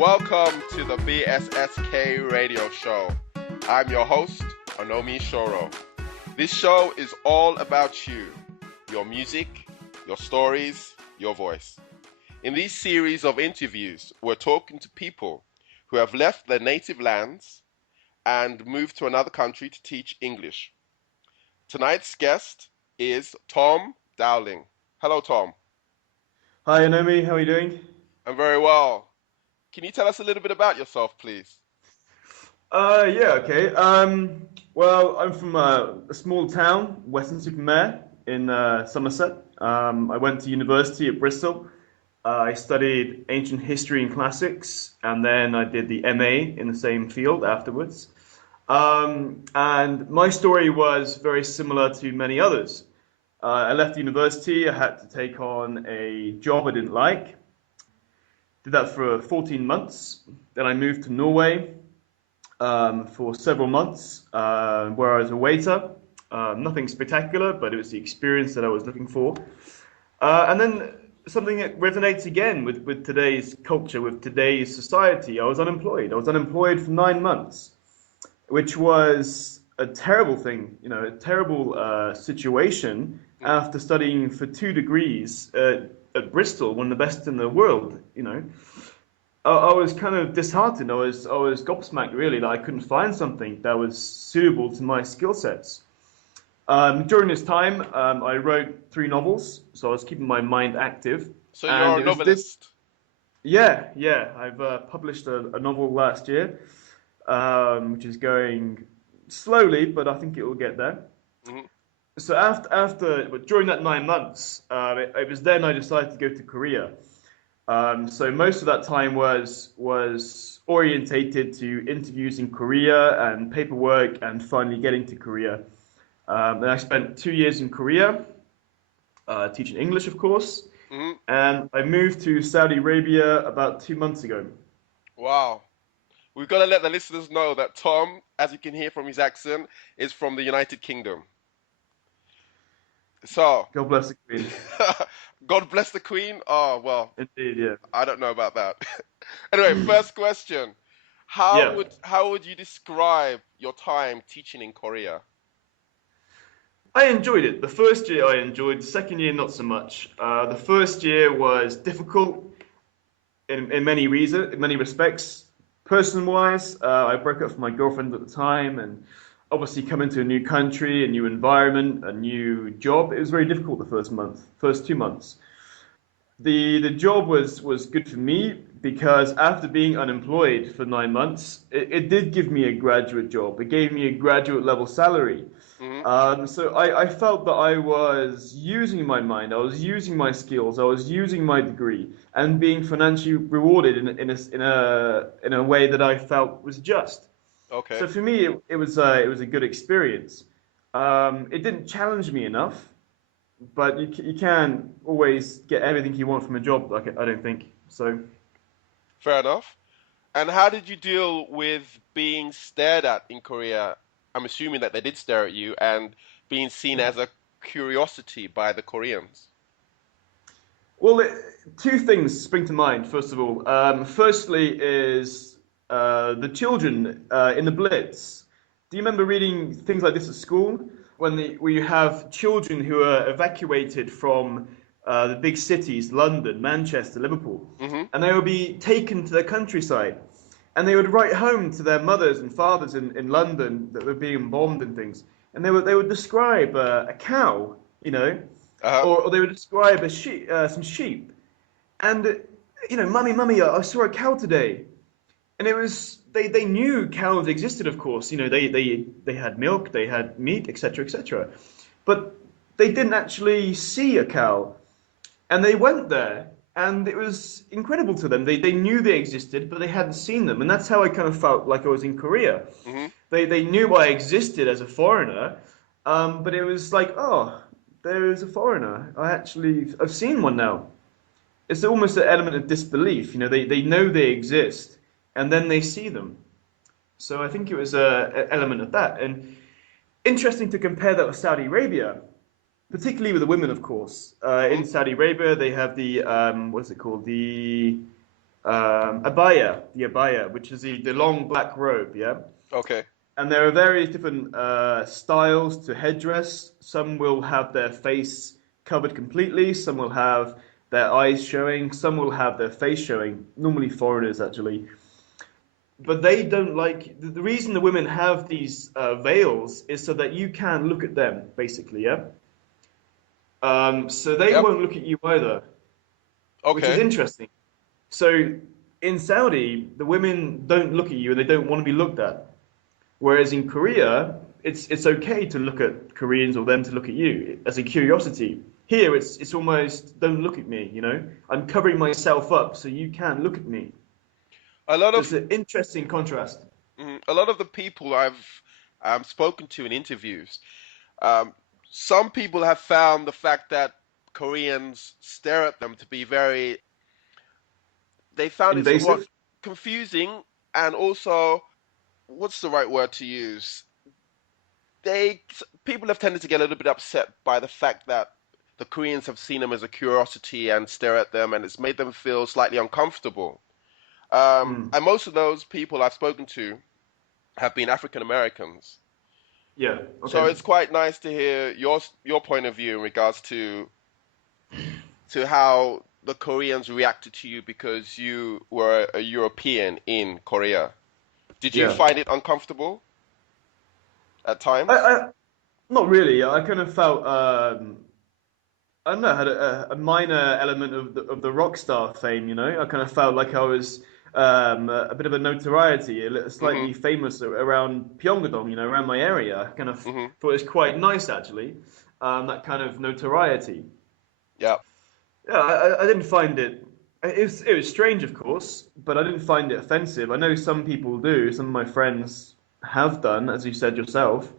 Welcome to the BSSK Radio Show. I'm your host, Onomi Shoro. This show is all about you, your music, your stories, your voice. In this series of interviews, we're talking to people who have left their native lands and moved to another country to teach English. Tonight's guest is Tom Dowling. Hello, Tom. Hi, Onomi. How are you doing? I'm very well. Can you tell us a little bit about yourself, please? Okay. Well, I'm from a small town, Weston-super-Mare, in Somerset. I went to university at Bristol. I studied ancient history and classics, and then I did the MA in the same field afterwards. And my story was very similar to many others. I left university. I had to take on a job I didn't like. Did that for 14 months. Then I moved to Norway for several months, where I was a waiter. Nothing spectacular, but it was the experience that I was looking for. And then something that resonates again with today's culture, with today's society. I was unemployed. I was unemployed for 9 months, which was a terrible thing, a terrible situation after studying for 2 degrees at Bristol, one of the best in the world, I was kind of disheartened. I was gobsmacked, really, that I couldn't find something that was suitable to my skill sets. During this time, I wrote 3 novels, so I was keeping my mind active. So you're a novelist? Yeah. I've published a novel last year, which is going slowly, but I think it will get there. Mm-hmm. So during that 9 months, it was then I decided to go to Korea. So most of that time was orientated to interviews in Korea and paperwork and finally getting to Korea. Then I spent 2 years in Korea, teaching English, of course. Mm-hmm. And I moved to Saudi Arabia about 2 months ago. Wow. We've got to let the listeners know that Tom, as you can hear from his accent, is from the United Kingdom. So, God bless the Queen. God bless the Queen? Oh, well. Indeed, yeah. I don't know about that. Anyway, first question. How would you describe your time teaching in Korea? I enjoyed it. The first year I enjoyed, the second year not so much. The first year was difficult in many respects. Person-wise, I broke up with my girlfriend at the time, and obviously coming to a new country, a new environment, a new job, it was very difficult the first 2 months. The job was good for me because after being unemployed for 9 months, it did give me a graduate job. It gave me a graduate level salary. Mm-hmm. So I felt that I was using my mind, I was using my skills, I was using my degree, and being financially rewarded in a way that I felt was just. Okay. So for me, it was a good experience. It didn't challenge me enough, but you can't always get everything you want from a job. I don't think so. Fair enough. And how did you deal with being stared at in Korea? I'm assuming that they did stare at you and being seen as a curiosity by the Koreans. Well, 2 things spring to mind. First of all, firstly is the children in the Blitz. Do you remember reading things like this at school? When you have children who are evacuated from the big cities, London, Manchester, Liverpool, mm-hmm. and they would be taken to the countryside. And they would write home to their mothers and fathers in London that were being bombed and things. And they would describe a cow, uh-huh. or they would describe some sheep. And, mummy, I saw a cow today. And it was, they knew cows existed, of course. They had milk, they had meat, etc., etc. But they didn't actually see a cow. And they went there, and it was incredible to them. They knew they existed, but they hadn't seen them. And that's how I kind of felt like I was in Korea. Mm-hmm. They knew I existed as a foreigner, but it was like, oh, there is a foreigner. I've seen one now. It's almost an element of disbelief. They know they exist, and then they see them. So I think it was an element of that. And interesting to compare that with Saudi Arabia, particularly with the women, of course. In Saudi Arabia, they have the, what is it called? The the abaya, which is the long black robe, yeah? Okay. And there are various different styles to headdress. Some will have their face covered completely, some will have their eyes showing, some will have their face showing, normally foreigners actually. But they don't like, the reason the women have these veils is so that you can look at them, basically, yeah? So they Yep. won't look at you either, which is Okay. interesting. So in Saudi, the women don't look at you and they don't want to be looked at. Whereas in Korea, it's okay to look at Koreans or them to look at you as a curiosity. Here, it's almost don't look at me, you know. I'm covering myself up so you can't look at me. A lot So it's of an interesting contrast. a lot of the people I've spoken to in interviews, um, some people have found the fact that Koreans stare at them to be very, they found it somewhat Invasive? confusing, and also, what's the right word to use? People have tended to get a little bit upset by the fact that the Koreans have seen them as a curiosity and stare at them, and it's made them feel slightly uncomfortable. Mm, And most of those people I've spoken to have been African Americans. yeah, So okay. it's quite nice to hear your point of view in regards to how the Koreans reacted to you because you were a European in Korea. Did you Yeah. find it uncomfortable at I, times? I not really. I kind of felt I don't know, had a minor element of the rock star fame, you know. I kind of felt like I was a bit of a notoriety, Hmm. slightly famous around Pyeongdong, you know, around my area. I kind of Hmm. thought it was quite nice, actually, that kind of notoriety. Yeah. Yeah, I didn't find it. It was strange, of course, but I didn't find it offensive. I know some people do. Some of my friends have done, as you said yourself.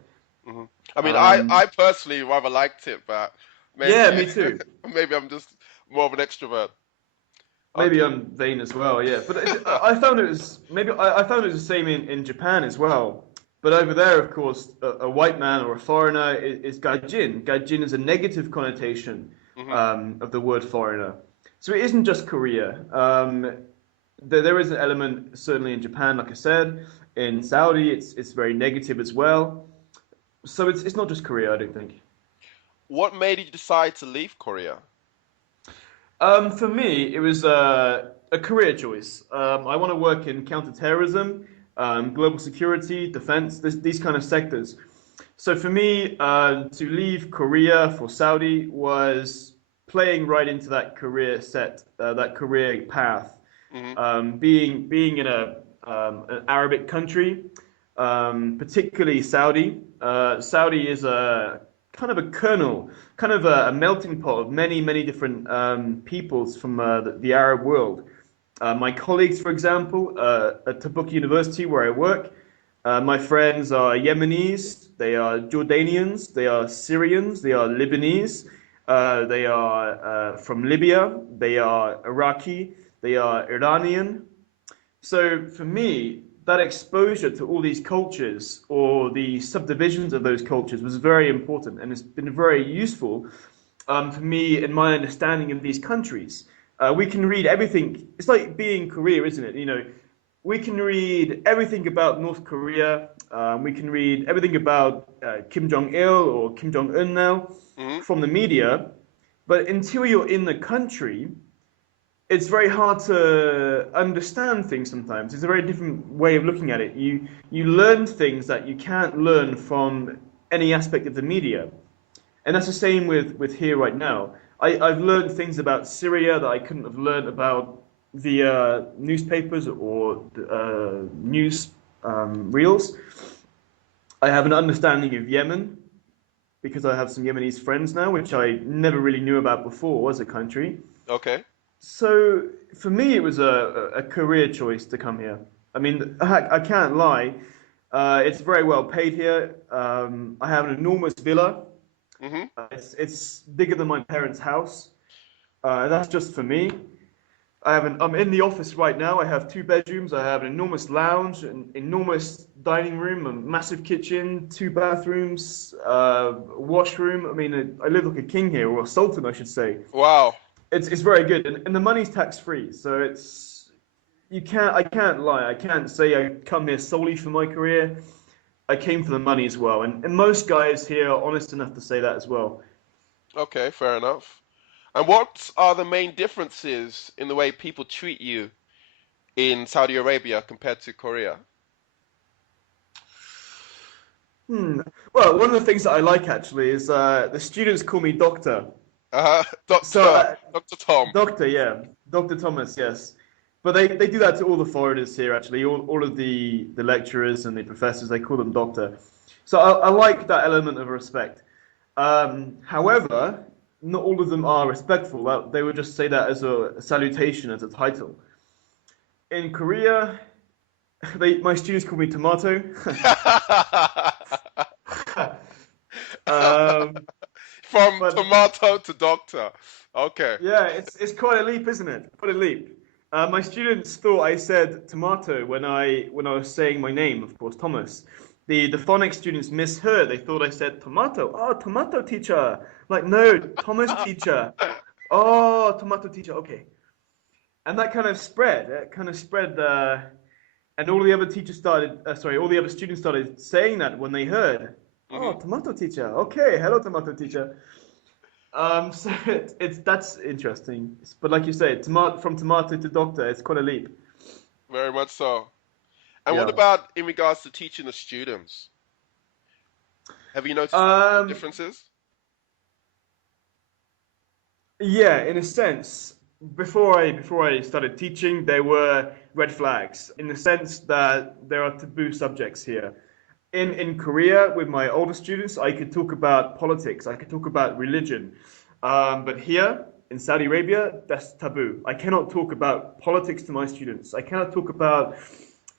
Hmm. I mean, I Um, personally rather liked it, but yeah, maybe me too. maybe I'm just more of an extrovert. Maybe Okay. I'm vain as well, yeah. But I found it was I found it was the same in Japan as well. But over there, of course, a white man or a foreigner is gaijin. Gaijin is a negative connotation Hmm. of the word foreigner. So it isn't just Korea. There is an element certainly in Japan, like I said. In Saudi, it's very negative as well. So it's not just Korea, I don't think. What made you decide to leave Korea? For me, it was a career choice. I want to work in counterterrorism, global security, defense, these kind of sectors. So for me, to leave Korea for Saudi was playing right into that that career path. Hmm. Being in an Arabic country, particularly Saudi. Saudi is a kind of a kernel, kind of a melting pot of many different peoples from the Arab world. My colleagues, for example, at Tabuk University, where I work, my friends are Yemenis, they are Jordanians, they are Syrians, they are Lebanese, they are from Libya, they are Iraqi, they are Iranian. So for me, that exposure to all these cultures or the subdivisions of those cultures was very important, and it's been very useful for me in my understanding of these countries. We can read everything. It's like being Korea, isn't it? You know, we can read everything about North Korea. We can read everything about Kim Jong Il or Kim Jong Un now Hmm. from the media, but until you're in the country, it's very hard to understand things sometimes. It's a very different way of looking at it. You learn things that you can't learn from any aspect of the media. And that's the same with here right now. I've learned things about Syria that I couldn't have learned about via newspapers or news reels. I have an understanding of Yemen because I have some Yemenis friends now, which I never really knew about before as a country. Okay. So for me, it was a career choice to come here. I mean, I can't lie. It's very well paid here. I have an enormous villa. Hmm. It's bigger than my parents' house. That's just for me. I'm in the office right now. I have two bedrooms. I have an enormous lounge, an enormous dining room, a massive kitchen, two bathrooms, washroom. I mean, I live like a king here, or a sultan, I should say. Wow. It's very good, and the money's tax free, so I can't lie. I can't say I come here solely for my career. I came for the money as well, and most guys here are honest enough to say that as well. Okay, fair enough. And what are the main differences in the way people treat you in Saudi Arabia compared to Korea? Hmm. Well, one of the things that I like actually is the students call me doctor. So, Dr. Tom. doctor, yeah, Doctor Thomas, yes. But they do that to all the foreigners here actually. All of the lecturers and the professors, they call them doctor. So I like that element of respect. However, not all of them are respectful. They would just say that as a salutation, as a title. In Korea, my students call me tomato. um, From but tomato to doctor. Okay. yeah, it's quite a leap, isn't it? Quite a leap. My students thought I said tomato when I was saying my name, of course, Thomas. The phonics students misheard. They thought I said tomato. Oh, tomato teacher. Like, no, Thomas teacher. Oh, tomato teacher. Okay. And that kind of spread. It kind of spread, and all the other teachers started. All the other students started saying that when they heard. Oh, Hmm. tomato teacher. Okay, hello, tomato teacher. So it's that's interesting. But like you say, from tomato to doctor, it's quite a leap. Very much so. And what Yeah. about in regards to teaching the students? Have you noticed any Um, differences? yeah, in a sense, before I started teaching, there were red flags in the sense that there are taboo subjects here. In Korea, with my older students, I could talk about politics, I could talk about religion. But here in Saudi Arabia, that's taboo. I cannot talk about politics to my students. I cannot talk about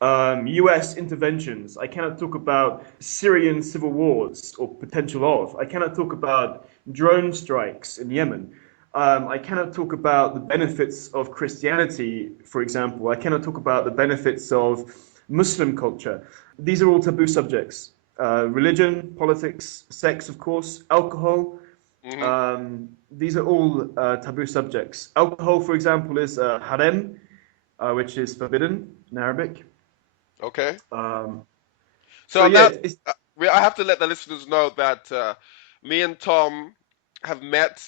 US interventions. I cannot talk about Syrian civil wars or potential of. I cannot talk about drone strikes in Yemen. I cannot talk about the benefits of Christianity, for example. I cannot talk about the benefits of Muslim culture. These are all taboo subjects. Religion, politics, sex, of course, alcohol. Hmm. These are all taboo subjects. Alcohol, for example, is harem, which is forbidden in Arabic. Okay. Um, So so yeah, now I have to let the listeners know that me and Tom have met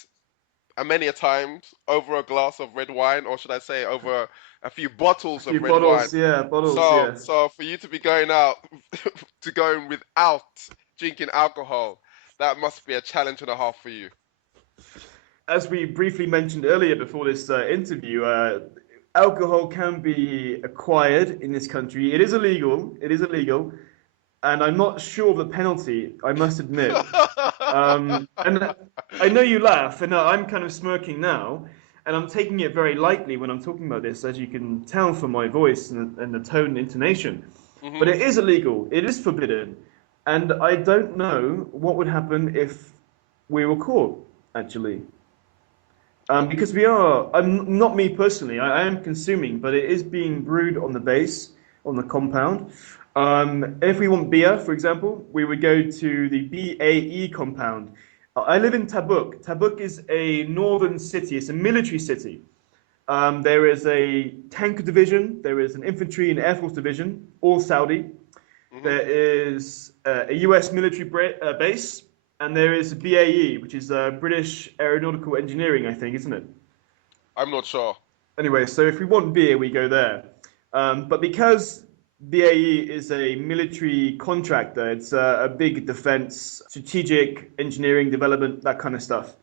many a times over a glass of red wine, or should I say, over a few a bottles few of red wine. bottles, yeah, bottles, So, yeah. so for you to be going out to going without drinking alcohol, that must be a challenge and a half for you. As we briefly mentioned earlier before this interview, alcohol can be acquired in this country. It is illegal. It is illegal, and I'm not sure of the penalty. I must admit. And I know you laugh, and I'm kind of smirking now, and I'm taking it very lightly when I'm talking about this, as you can tell from my voice and the tone and intonation. But Hmm. it is illegal. It is forbidden, and I don't know what would happen if we were caught. Actually, because I'm not me personally, I am consuming, but it is being brewed on the base, on the compound. If we want beer, for example, we would go to the BAE compound. I live in Tabuk. Tabuk is a northern city, it's a military city. There is a tank division, there is an infantry and air force division, all Saudi. Hmm. There is a US military base, and there is BAE, which is British Aeronautical Engineering, I think, isn't it? I'm not sure. Anyway, so if we want beer, we go there. But because BAE is a military contractor, it's a big defense, strategic engineering development, that kind of stuff.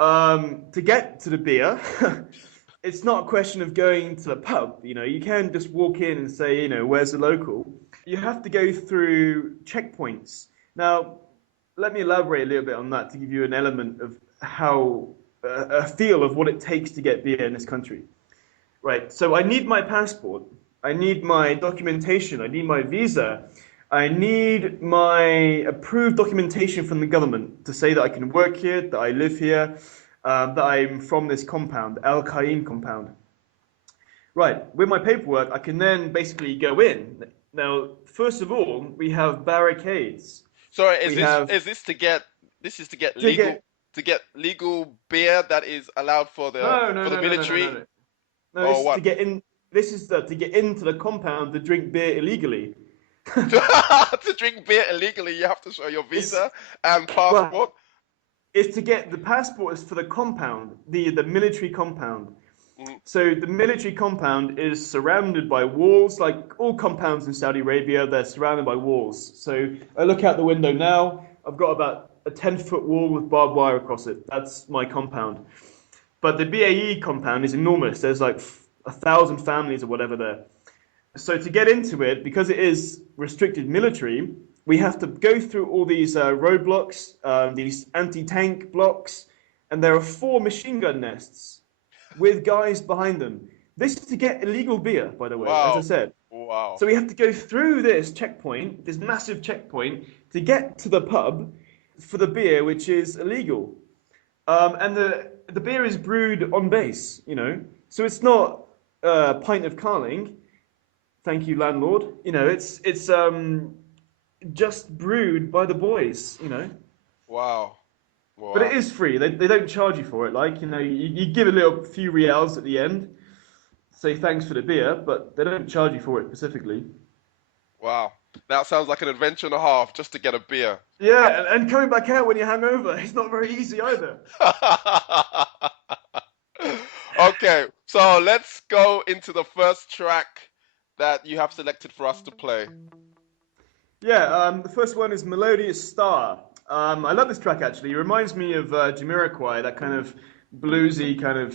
To get to the beer, it's not a question of going to a pub. You know, you can just walk in and say, you know, where's the local? You have to go through checkpoints. Now, let me elaborate a little bit on that to give you an element of how a feel of what it takes to get beer in this country. Right. So I need my passport. I need my documentation. I need my visa. I need my approved documentation from the government to say that I can work here, that I live here, that I'm from this compound, Al Qaim compound. Right. With my paperwork, I can then basically go in. Now, first of all, we have barricades. Sorry, We have this is to get to legal get beer that is allowed no, no, for the no, no, no, no, no, military no. No, this or is to what? get in. this is to get into the compound to drink beer illegally. To drink beer illegally, you have to show your visa and passport. Well, it's to get the passport is for the compound, the military compound. Mm. So the military compound is surrounded by walls, like all compounds in Saudi Arabia, they're surrounded by walls. So I look out the window now, I've got about a 10-foot wall with barbed wire across it. That's my compound. But the BAE compound is enormous. There's like 1,000 families or whatever there. So to get into it, because it is restricted military, we have to go through all these roadblocks, these anti-tank blocks, and there are 4 machine gun nests with guys behind them. This is to get illegal beer, by the way, Wow. as I said. Wow. So we have to go through this checkpoint, this massive checkpoint, to get to the pub for the beer, which is illegal. And the beer is brewed on base, you know. So it's not a pint of Carling. Thank you, landlord. You know, it's just brewed by the boys, you know. Wow. Wow. But it is free. They don't charge you for it. Like, you know, you give a little few reals at the end, say thanks for the beer, but they don't charge you for it specifically. Wow. That sounds like an adventure and a half just to get a beer. Yeah, and coming back out when you're hungover, it's not very easy either. Okay, so let's go into the first track that you have selected for us to play. Yeah, the first one is Melodious Star. I love this track actually. It reminds me of Jamiroquai, that kind of bluesy, kind of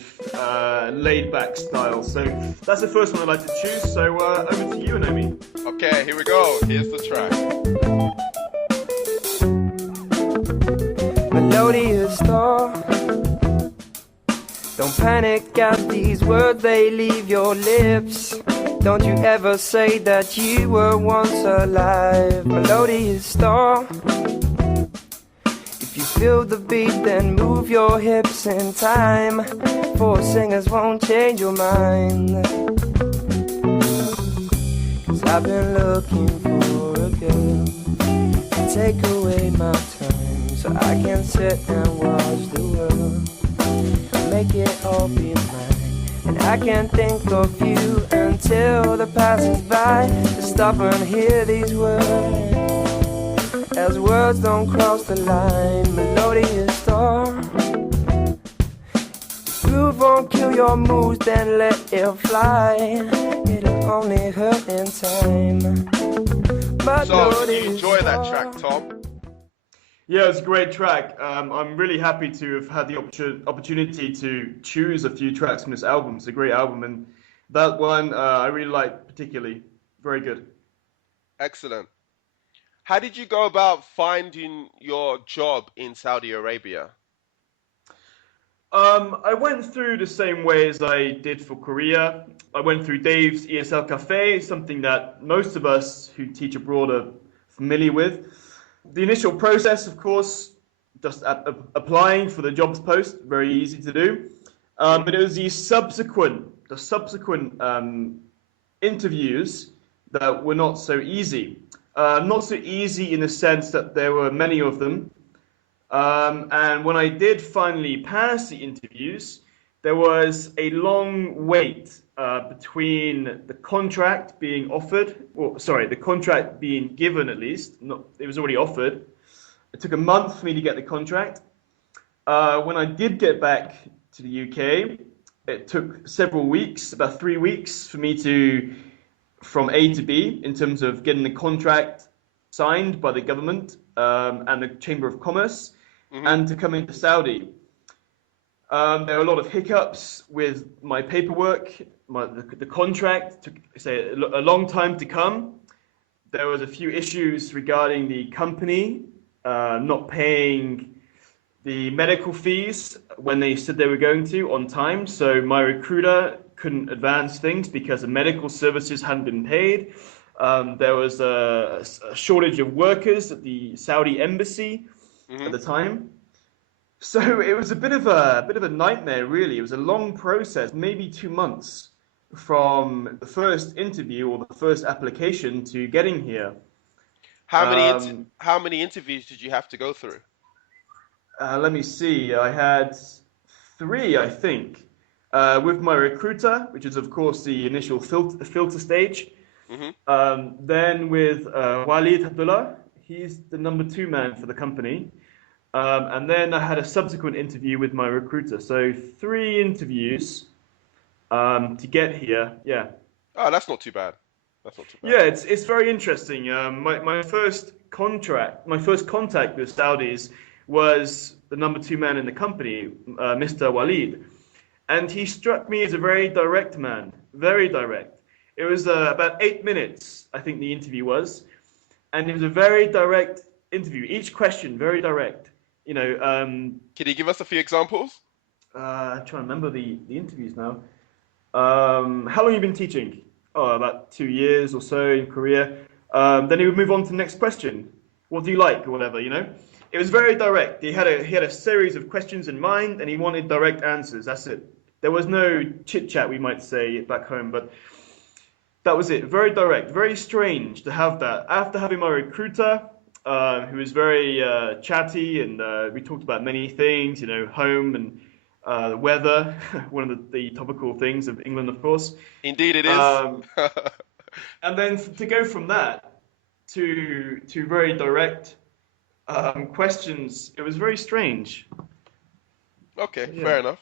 laid-back style. So that's the first one I'd like to choose. So over to you, Anomi. Okay, here we go. Here's the track. Melodious star, don't panic at these words, they leave your lips. Don't you ever say that you were once alive. Melodious star, if you feel the beat then move your hips in time, for singers won't change your mind. Cause I've been looking for a girl to take away my time, so I can sit and watch the world, make it all be mine. And I can't think of you until the passes by, to stop and hear these words, as words don't cross the line. Melodious star, the groove won't kill your moves, then let it fly, it'll only hurt in time. So, did you enjoy that track, Tom? Yeah, it's a great track. I'm really happy to have had the opportunity to choose a few tracks from this album. It's a great album, and that one I really like particularly. Very good. Excellent. How did you go about finding your job in Saudi Arabia? I went through the same way as I did for Korea. I went through Dave's ESL Cafe, something that most of us who teach abroad are familiar with. The initial process, of course, just applying for the jobs post, very easy to do. But it was the subsequent interviews that were not so easy. Not so easy in the sense that there were many of them. And when I did finally pass the interviews, there was a long wait between the contract being offered, the contract being given at least. It was already offered. It took a month for me to get the contract. When I did get back to the UK, it took several weeks, about 3 weeks, for me to, from A to B, in terms of getting the contract signed by the government and the Chamber of Commerce, and to come into Saudi. There were a lot of hiccups with my paperwork. The contract took, say, a long time to come. There was a few issues regarding the company not paying the medical fees when they said they were going to on time. So my recruiter couldn't advance things because the medical services hadn't been paid. There was a shortage of workers at the Saudi embassy at the time. So it was a bit of a nightmare, really. It was a long process, maybe 2 months from the first interview or the first application to getting here. How many interviews did you have to go through? Let me see. I had 3, I think. with my recruiter, which is of course the initial filter stage. Then with Walid Abdullah, he's the number 2 man for the company. And then I had a subsequent interview with my recruiter. So 3 interviews to get here. Yeah. Oh, that's not too bad. That's not too bad. Yeah, it's very interesting. My first contact with Saudis was the number 2 man in the company, Mr. Walid. And he struck me as a very direct man, very direct. It was about 8 minutes, I think the interview was. And it was a very direct interview. Each question, very direct. You know. Can you give us a few examples? I'm trying to remember the interviews now. How long have you been teaching? Oh, about 2 years or so in Korea. Then he would move on to the next question. What do you like, or whatever, you know? It was very direct. He had a series of questions in mind, and he wanted direct answers. That's it. There was no chit-chat, we might say, back home, but that was it. Very direct, very strange to have that. After having my recruiter, who was very chatty, and we talked about many things, you know, home and the weather, one of the topical things of England, of course. Indeed it is. And then to go from that to very direct questions, it was very strange. Okay, Yeah. fair enough.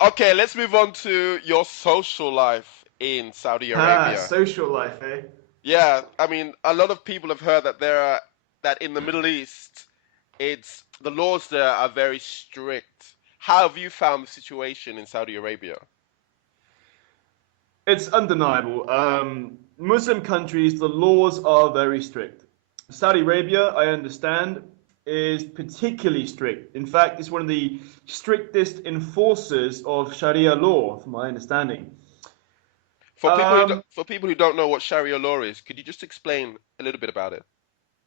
Okay, let's move on to your social life in Saudi Arabia. Social life, eh? Yeah, I mean, a lot of people have heard that in the Middle East, the laws there are very strict. How have you found the situation in Saudi Arabia? It's undeniable. Muslim countries, the laws are very strict. Saudi Arabia, I understand, is particularly strict. In fact, it's one of the strictest enforcers of Sharia law, from my understanding. For people who don't know what Sharia law is, could you just explain a little bit about it?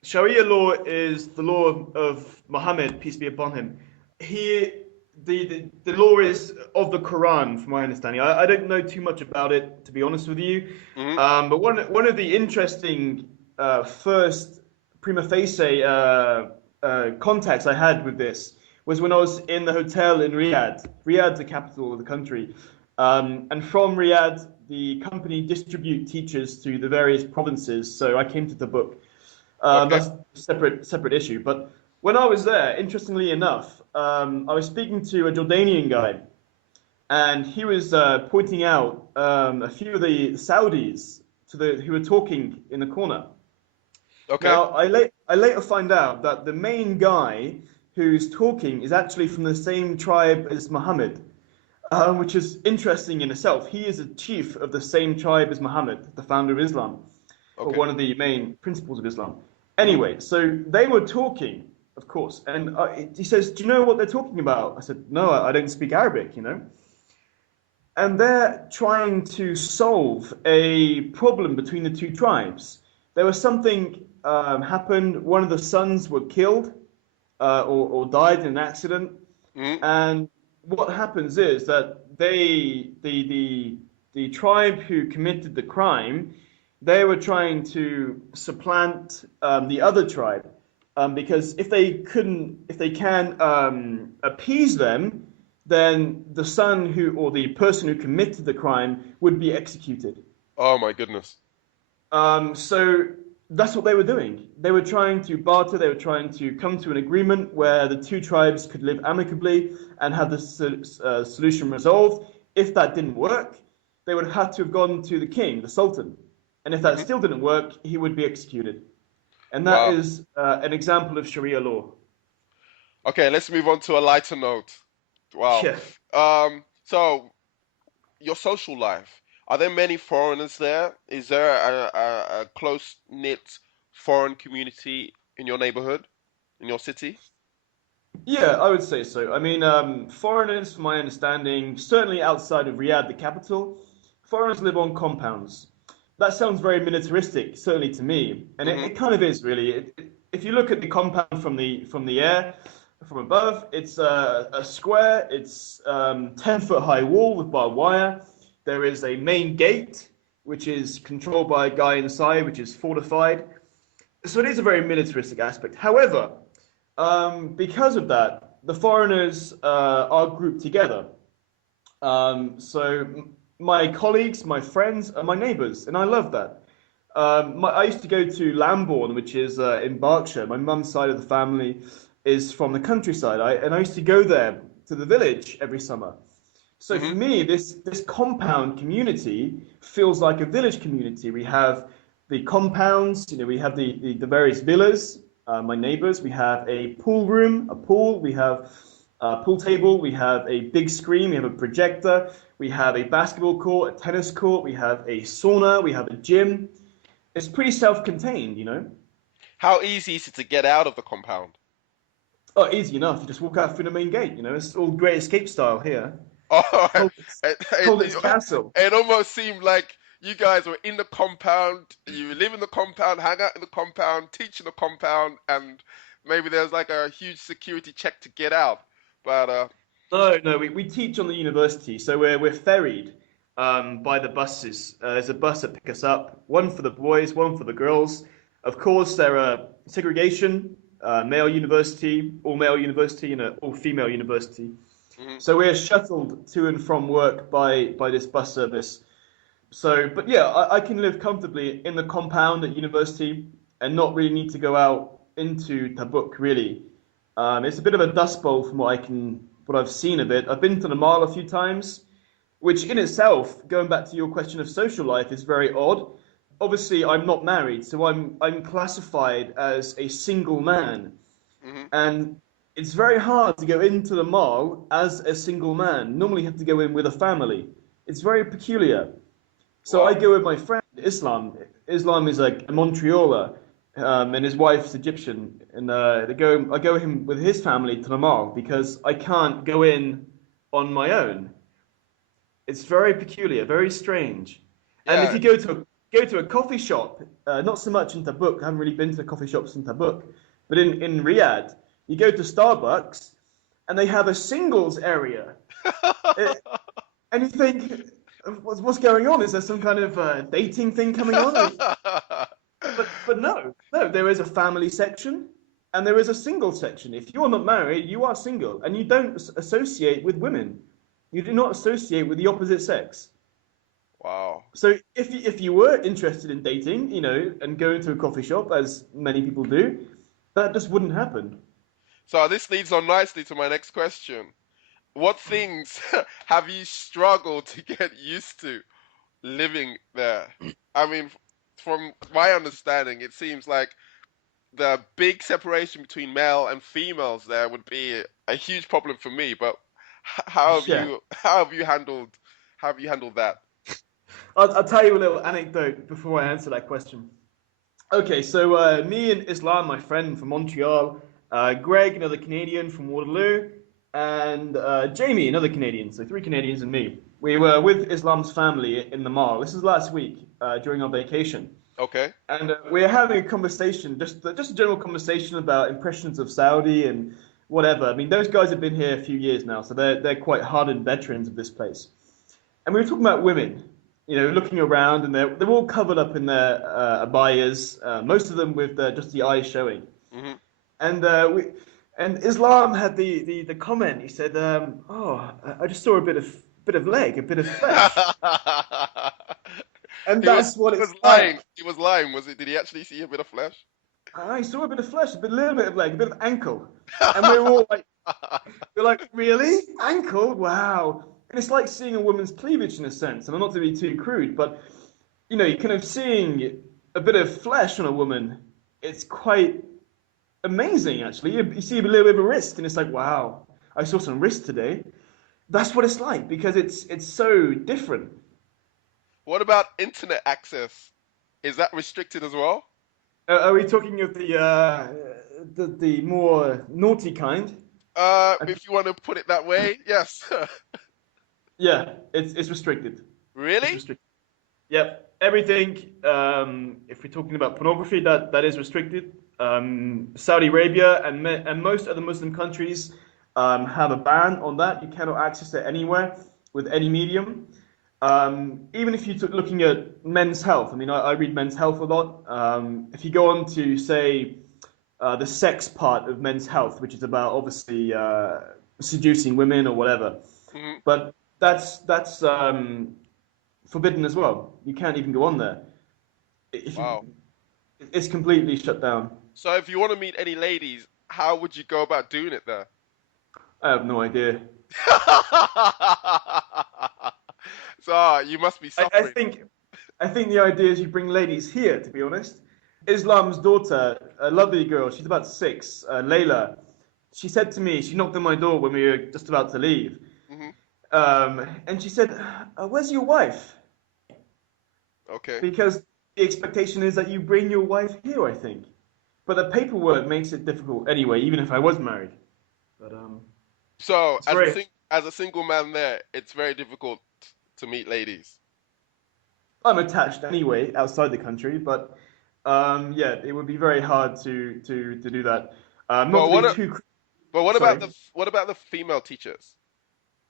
Sharia law is the law of Muhammad, peace be upon him. The law is of the Quran, from my understanding. I don't know too much about it, to be honest with you. But one of the interesting first prima facie contacts I had with this was when I was in the hotel in Riyadh. Riyadh's the capital of the country. And from Riyadh, the company distribute teachers to the various provinces. So I came to the book. That's a separate issue. But when I was there, interestingly enough, I was speaking to a Jordanian guy, and he was pointing out a few of the Saudis who were talking in the corner. Okay. Now, I later find out that the main guy who's talking is actually from the same tribe as Muhammad, which is interesting in itself. He is a chief of the same tribe as Muhammad, the founder of Islam, or one of the main principles of Islam. Anyway, so they were talking, of course, and he says, "Do you know what they're talking about?" I said, "No, I don't speak Arabic, you know." And they're trying to solve a problem between the two tribes. There was something happened. One of the sons were killed or died in an accident, and what happens is that the tribe who committed the crime, they were trying to supplant the other tribe because if they can appease them, then the son or the person who committed the crime would be executed. Oh my goodness. So that's what they were doing. They were trying to barter. They were trying to come to an agreement where the two tribes could live amicably and have the solution resolved. If that didn't work, they would have to have gone to the king, the sultan. And if that still didn't work, he would be executed. And that is an example of Sharia law. Okay, let's move on to a lighter note. Wow. Yeah. So, your social life. Are there many foreigners there? Is there a close-knit foreign community in your neighborhood, in your city? Yeah, I would say so. I mean, foreigners, from my understanding, certainly outside of Riyadh, the capital, foreigners live on compounds. That sounds very militaristic, certainly to me, and it kind of is really. If you look at the compound from the air, from above, it's a square. It's 10-foot high wall with barbed wire. There is a main gate, which is controlled by a guy inside, which is fortified. So it is a very militaristic aspect. However, because of that, the foreigners are grouped together. My colleagues, my friends, are my neighbours, and I love that. I used to go to Lambourne, which is in Berkshire. My mum's side of the family is from the countryside, and I used to go there to the village every summer. So for Hmm. me, this compound community feels like a village community. We have the compounds, we have the various villas, my neighbors. We have a pool room, a pool. We have a pool table. We have a big screen. We have a projector. We have a basketball court, a tennis court. We have a sauna. We have a gym. It's pretty self-contained. How easy is it to get out of the compound? Oh, easy enough. You just walk out through the main gate. It's all Great Escape style here. Oh, Colditz, Colditz Castle. it almost seemed like you guys were in the compound, you live in the compound, hang out in the compound, teach in the compound, and maybe there's like a huge security check to get out. But No, we teach on the university, so we're ferried by the buses. There's a bus that picks us up, one for the boys, one for the girls. Of course, there are segregation, male university, all male university, and an all female university. mhm. So we're shuttled to and from work by this bus service. So, but yeah, I can live comfortably in the compound at university and not really need to go out into Tabuk, really. It's a bit of a dust bowl from what I've seen of it. I've been to the mall a few times, which in itself, going back to your question of social life, is very odd. Obviously, I'm not married, so I'm classified as a single man, Mhm. and it's very hard to go into the mall as a single man. Normally, you have to go in with a family. It's very peculiar. So I Wow. go with my friend Islam. Islam is like a Montrealer, and his wife's Egyptian, and I go him with his family to the mall because I can't go in on my own. It's very peculiar, very strange. And if Yeah. you go to a coffee shop, not so much in Tabuk, I haven't really been to coffee shops in Tabuk, but in Riyadh, you go to Starbucks and they have a singles area. Uh, and you think, what's going on? Is there some kind of dating thing coming on? But no, there is a family section and there is a single section. If you're not married, you are single, and you don't associate with women. You do not associate with the opposite sex. Wow. So if you were interested in dating, and going to a coffee shop, as many people do, that just wouldn't happen. So this leads on nicely to my next question. What things have you struggled to get used to living there? I mean, from my understanding, it seems like the big separation between male and females there would be a huge problem for me. But Yeah. how have you handled that? I'll tell you a little anecdote before I answer that question. Okay, so me and Islam, my friend from Montreal, Greg, another Canadian from Waterloo, and Jamie, another Canadian, so three Canadians and me. We were with Islam's family in the mall. This is last week during our vacation. Okay. And we're having a conversation, just a general conversation about impressions of Saudi and whatever. I mean, those guys have been here a few years now, so they're quite hardened veterans of this place. And we were talking about women, looking around, and they're all covered up in their abayas, most of them with just the eyes showing. Hmm. And and Islam had the comment. He said, "Oh, I just saw a bit of leg, a bit of flesh," and that's what He it's was lying. like. He was lying. Was it? Did he actually see a bit of flesh? I saw a bit of flesh, a little bit of leg, a bit of ankle, and we were all like, "We're like, really? Ankle? Wow!" And it's like seeing a woman's cleavage in a sense. And I'm not to be too crude, but you're kind of seeing a bit of flesh on a woman. It's quite amazing, actually. You see a little bit of a wrist, and it's like, wow, I saw some wrist today. That's what it's like because it's so different. What about internet access? Is that restricted as well? Are we talking of the more naughty kind? If you want to put it that way, yes. Yeah, it's restricted. It's Really? restricted. Yep, everything. If we're talking about pornography, that is restricted. Saudi Arabia and most other Muslim countries have a ban on that. You cannot access it anywhere with any medium. Even if you're looking at Men's Health, I mean, I read Men's Health a lot. If you go on to say the sex part of Men's Health, which is about obviously seducing women or whatever, Hmm. but that's forbidden as well. You can't even go on there. If you, Wow. it's completely shut down. So if you want to meet any ladies, how would you go about doing it there? I have no idea. So you must be I, I suffering. think I think the idea is you bring ladies here. To be honest, Islam's daughter, a lovely girl, she's about 6, Layla. She said to me, she knocked on my door when we were just about to leave, Hmm. and she said, "Where's your wife?" Okay. Because the expectation is that you bring your wife here, I think. But the paperwork makes it difficult anyway, even if I was married. But So it's very. as a single man there, it's very difficult to meet ladies. I'm attached anyway outside the country, but yeah, it would be very hard to do that. Not But to be what a- too. but Sorry. what about the female teachers?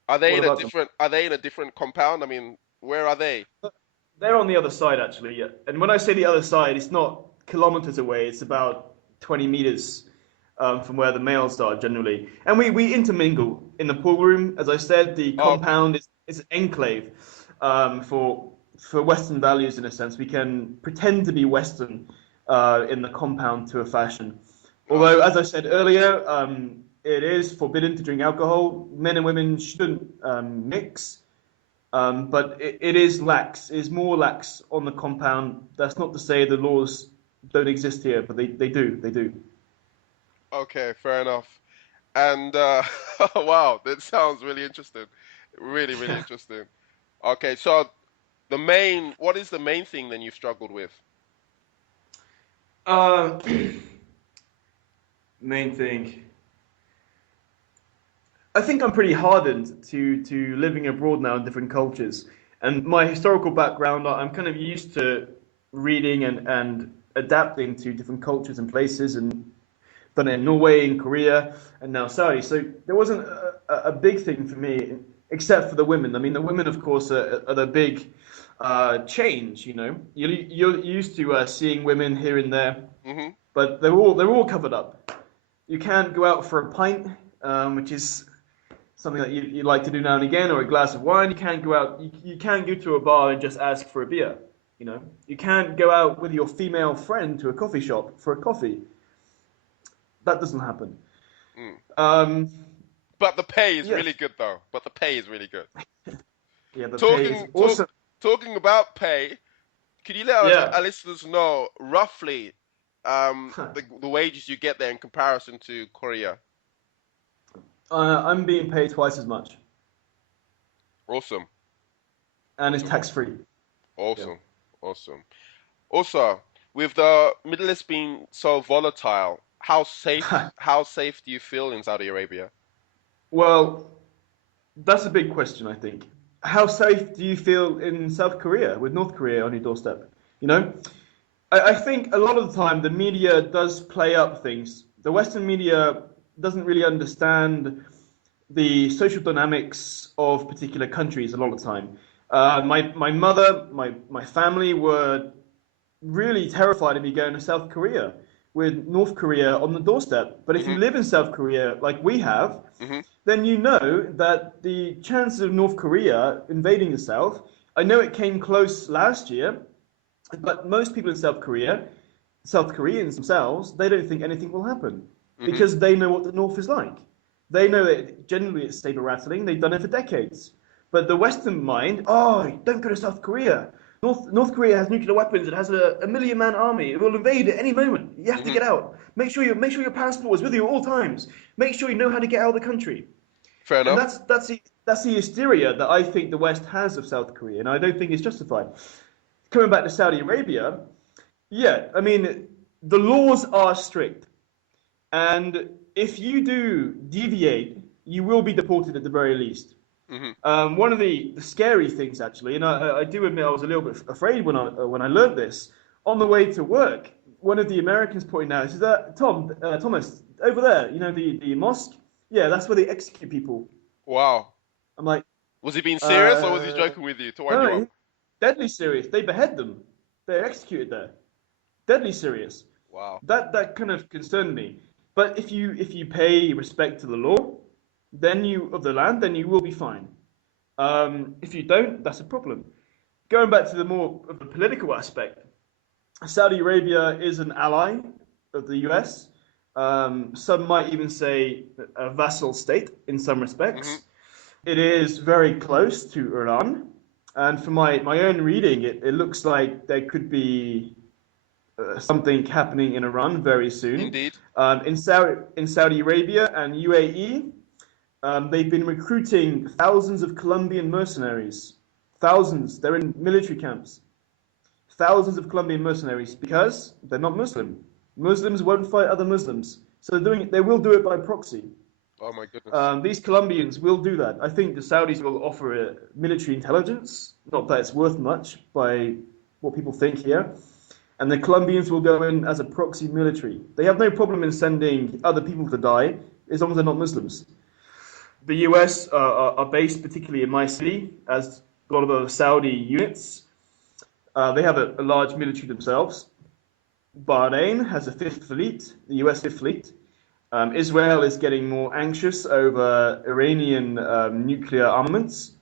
What about them? Are they in a different compound? I mean, where are they? They're on the other side actually. Yeah. And when I say the other side, it's not kilometers away. It's about 20 meters from where the males are generally. And we intermingle in the pool room. As I said, the Oh, okay. compound is an enclave for Western values in a sense. We can pretend to be Western in the compound to a fashion. Although, Okay. as I said earlier, it is forbidden to drink alcohol. Men and women shouldn't mix. But it is lax, it is more lax on the compound. That's not to say the laws don't exist here, but they do. Okay, fair enough. And wow, that sounds really interesting. Really, really interesting. Okay, so what is the main thing then you've struggled with? Uh, main thing. I think I'm pretty hardened to living abroad now in different cultures. And my historical background, I'm kind of used to reading and adapting to different cultures and places, and done it in Norway, in Korea, and now Saudi. So there wasn't a big thing for me, except for the women. I mean, the women, of course, are the big change. You know, you're used to seeing women here and there, Hmm. but they're all covered up. You can't go out for a pint, which is something that you like to do now and again, or a glass of wine. You can't go out. You can't go to a bar and just ask for a beer. You know, you can't go out with your female friend to a coffee shop for a coffee. That doesn't happen. Mm. Um, But the pay is really yes, good though. But the pay is really good. yeah, the pay is Talking talk awesome. talking about pay, could you let Yeah, our listeners know roughly the wages you get there in comparison to Korea? I'm being paid twice as much, Awesome. and it's tax free. Yeah. Awesome. Awesome. Also, with the Middle East being so volatile, how safe do you feel in Saudi Arabia? Well, that's a big question, I think. How safe do you feel in South Korea with North Korea on your doorstep? You know, I think a lot of the time the media does play up things. The Western media doesn't really understand the social dynamics of particular countries a lot of the time. My mother, my family were really terrified of me going to South Korea with North Korea on the doorstep. But if Hmm. you live in South Korea like we have, Hmm. then you know that the chances of North Korea invading the South, I know it came close last year, but most people in South Korea, South Koreans themselves, they don't think anything will happen Hmm. because they know what the North is like. They know that generally it's saber rattling. They've done it for decades. But the Western mind, oh, don't go to South Korea. North Korea has nuclear weapons. It has a million-man army. It will invade at any moment. You have to Hmm. get out. Make sure your passport is with you at all times. Make sure you know how to get out of the country. Fair And enough. that's the hysteria that I think the West has of South Korea, and I don't think it's justified. Coming back to Saudi Arabia, yeah, I mean the laws are strict, and if you do deviate, you will be deported at the very least. Hmm. One of the scary things, actually, and I do admit I was a little bit afraid when I learned this on the way to work. One of the Americans pointed out, is that Thomas over there, you know the mosque? Yeah, that's where they execute people. Wow. I'm like, Was he being serious or was he uh, joking with you to wind no, you no, up? deadly serious. They behead them. They're executed there. Deadly serious. Wow. That kind of concerned me. But if you pay respect to the law, then you of the land, then you will be fine. If you don't, that's a problem. Going back to the more of the political aspect, Saudi Arabia is an ally of the US. Some might even say a vassal state in some respects. It is very close to Iran. And from my own reading, it looks like there could be something happening in Iran very soon. Indeed. In Saudi Arabia and UAE, they've been recruiting thousands of Colombian mercenaries. Thousands. They're in military camps. Thousands of Colombian mercenaries because they're not Muslim. Muslims won't fight other Muslims. So they will do it by proxy. Oh my goodness. These Colombians will do that. I think the Saudis will offer military intelligence. Not that it's worth much by what people think here. And the Colombians will go in as a proxy military. They have no problem in sending other people to die as long as they're not Muslims. The US are based particularly in my city as a lot of the Saudi units. They have a large military themselves. Bahrain has a fifth fleet, the US Fifth Fleet. Israel is getting more anxious over Iranian nuclear armaments.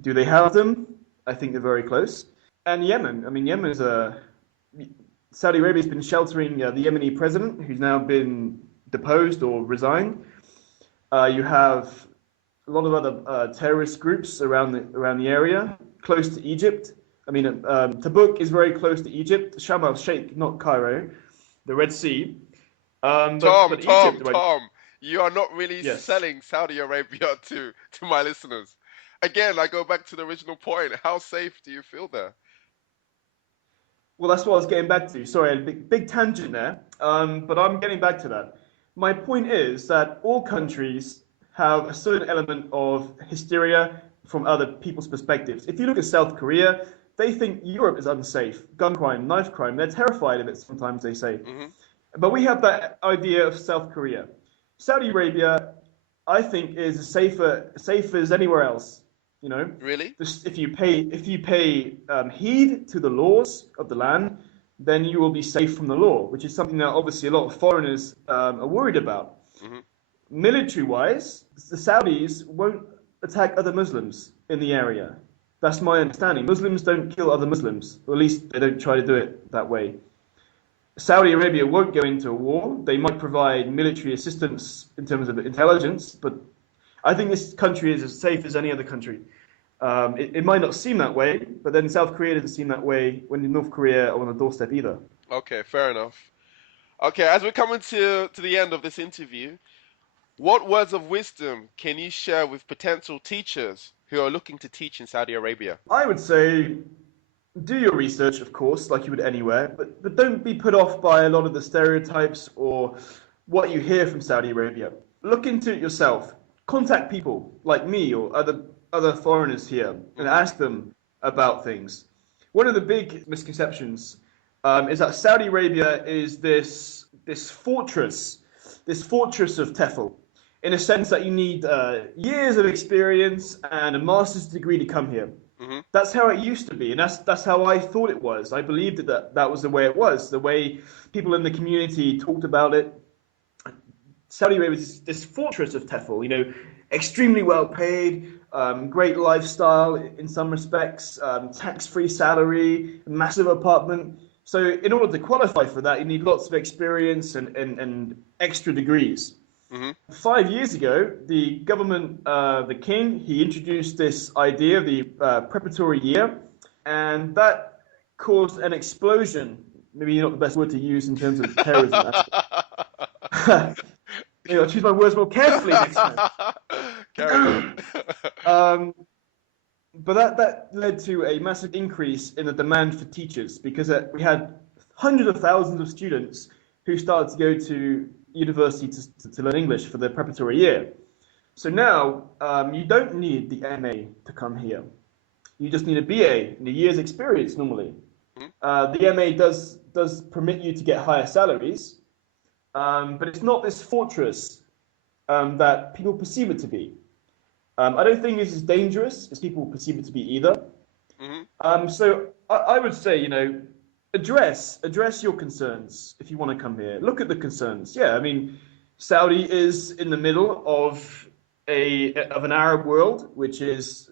Do they have them? I think they're very close. And Yemen. I mean, Yemen is Saudi Arabia has been sheltering the Yemeni president, who's now been deposed or resigned. You have a lot of other terrorist groups around the area, close to Egypt. I mean, Tabuk is very close to Egypt. Sharm el-Sheikh, not Cairo, the Red Sea. Tom, you are not really selling Saudi Arabia to my listeners. Again, I go back to the original point. How safe do you feel there? Well, that's what I was getting back to. Sorry, a big tangent there, but I'm getting back to that. My point is that all countries have a certain element of hysteria from other people's perspectives. If you look at South Korea, they think Europe is unsafe. Gun crime, knife crime, they're terrified of it sometimes, they say. But we have that idea of South Korea. Saudi Arabia, I think, is as safe as anywhere else. You know, really? If you pay heed to the laws of the land, then you will be safe from the law, which is something that obviously a lot of foreigners are worried about. Military-wise, the Saudis won't attack other Muslims in the area. That's my understanding. Muslims don't kill other Muslims, or at least they don't try to do it that way. Saudi Arabia won't go into a war. They might provide military assistance in terms of intelligence, but I think this country is as safe as any other country. It might not seem that way, but then South Korea doesn't seem that way when North Korea are on the doorstep either. Okay, fair enough. Okay, as we're coming to the end of this interview, what words of wisdom can you share with potential teachers who are looking to teach in Saudi Arabia? I would say do your research, of course, like you would anywhere, but don't be put off by a lot of the stereotypes or what you hear from Saudi Arabia. Look into it yourself. Contact people like me or other foreigners here and ask them about things. One of the big misconceptions is that Saudi Arabia is this fortress of TEFL, in a sense that you need years of experience and a master's degree to come here. That's how it used to be, and that's how I thought it was. I believed that was the way it was, the way people in the community talked about it. Saudi Arabia is this fortress of TEFL, you know, extremely well paid, great lifestyle in some respects, tax-free salary, massive apartment. So in order to qualify for that, you need lots of experience and extra degrees. 5 years ago, the government, the king, he introduced this idea of the preparatory year, and that caused an explosion. Maybe not the best word to use in terms of terrorism. You know, choose my words more carefully next time. But that led to a massive increase in the demand for teachers because we had hundreds of thousands of students who started to go to university to learn English for their preparatory year. So now you don't need the MA to come here. You just need a BA and a year's experience normally. The MA does permit you to get higher salaries, but it's not this fortress that people perceive it to be. I don't think it's as dangerous as people perceive it to be either. So I would say, you know, address your concerns if you want to come here. Look at the concerns. Yeah, I mean, Saudi is in the middle of an Arab world, which is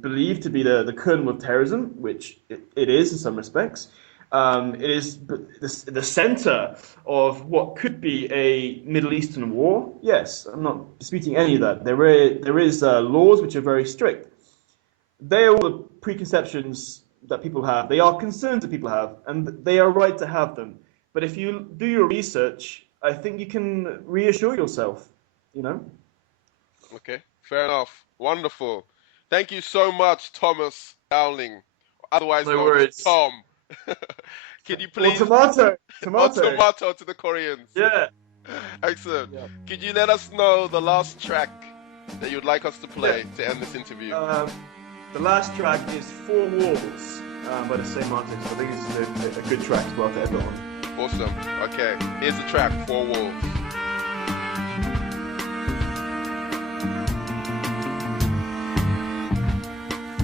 believed to be the kernel of terrorism, which it is in some respects. It is the center of what could be a Middle Eastern war. Yes, I'm not disputing any of that. There is laws which are very strict. They are all the preconceptions that people have. They are concerns that people have, and they are right to have them. But if you do your research, I think you can reassure yourself, you know? Okay, fair enough. Wonderful. Thank you so much, Thomas Dowling, otherwise known as Tom. Can you please... Or tomato. Or tomato to the Koreans. Yeah. Excellent. Yeah. Could you let us know the last track that you'd like us to play to end this interview? The last track is 4 Walls by the same artist. I think it's a good track as well to end on. Awesome. Okay, here's the track, 4 Walls.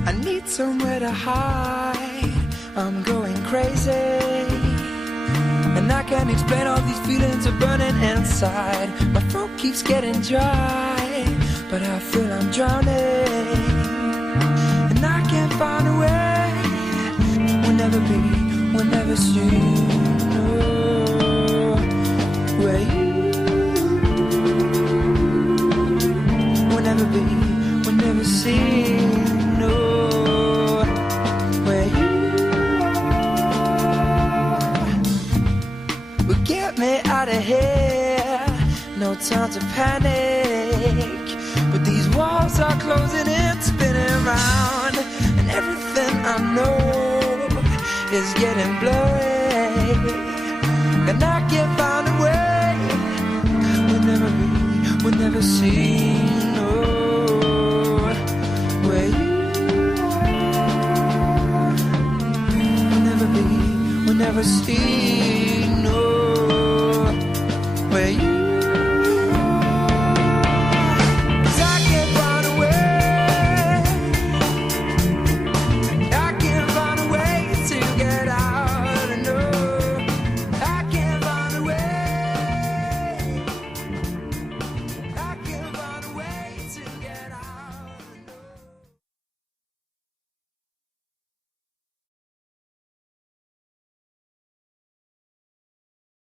I need somewhere to hide, I'm going crazy, and I can't explain all these feelings are burning inside. My throat keeps getting dry, but I feel I'm drowning, and I can't find a way. We'll never be, we'll never see, no, where you. We'll never be, we'll never see, no. Get me out of here, no time to panic. But these walls are closing in, spinning around, and everything I know is getting blurry, and I can't find a way. We'll never be, we'll never see, no, where you are. We'll never be, we'll never see.